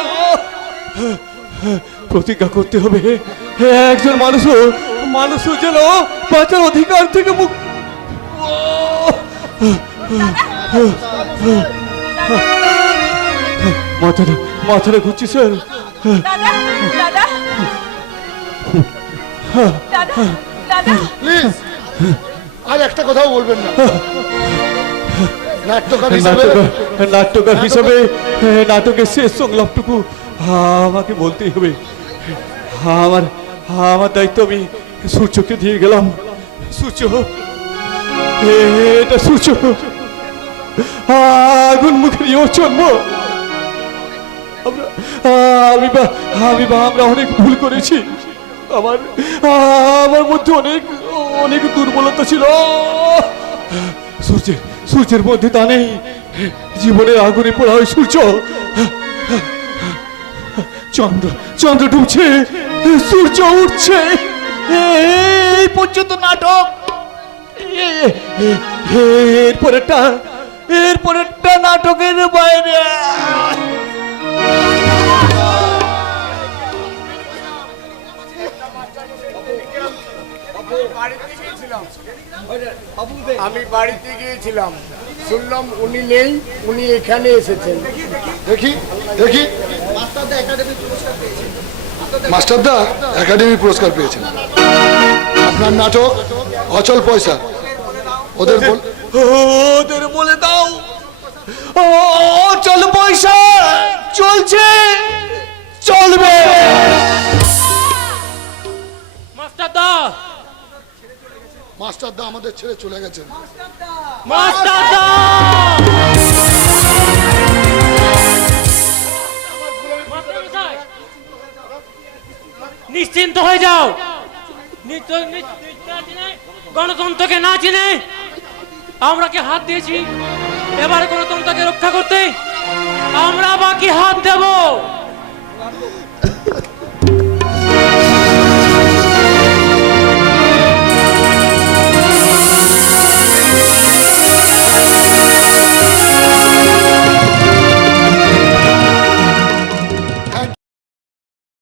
প্রতিজ্ঞা করতে হবে, একজন মানুষও যেন বাঁচার অধিকার থেকে মুক্ত। মাথাটা ঘুরছি স্যার। দাদা দাদা দাদা দাদা প্লিজ আর একটা কথাও বলবেন না। নাট্যকার হিসেবে নাটকের শেষ সংলাপটুকু আমাকে বলতেই হবে। আমার দায়িত্ব আমি সূর্যকে দিয়ে গেলাম। সূর্য, এটা সূর্য, আগুন মুখের ইয়ে জন্ম। আমরা অনেক ভুল করেছি। আমার মধ্যে অনেক দুর্বলতা ছিল। সূর্যের মধ্যে তা নেই। জীবনের আগুনে পোড়া ওই সূর্য। চন্দ্র ডুবছে, সূর্য উঠছে। এই পর্যন্ত নাটক। এরপরেরটা নাটকের বাইরে। আমি বাড়িতে গিয়েছিলাম, শুনলাম উনি নেই, উনি এখানে এসেছেন। দেখি মাস্টারদা একাডেমি পুরস্কার পেয়েছেন। আপনার নাটক অচল পয়সা। ওদের বলে দাও, অচল পয়সা চলছে, চলবে। মাস্টারদা আমাদের ছেড়ে চলে গেছেন। মাস্টারদা নিশ্চিন্ত হয়ে যাও। গণতন্ত্রকে না চিনে আমরা কি হাত দিয়েছি? এবার গণতন্ত্রকে রক্ষা করতে আমরা বাকি হাত দেব।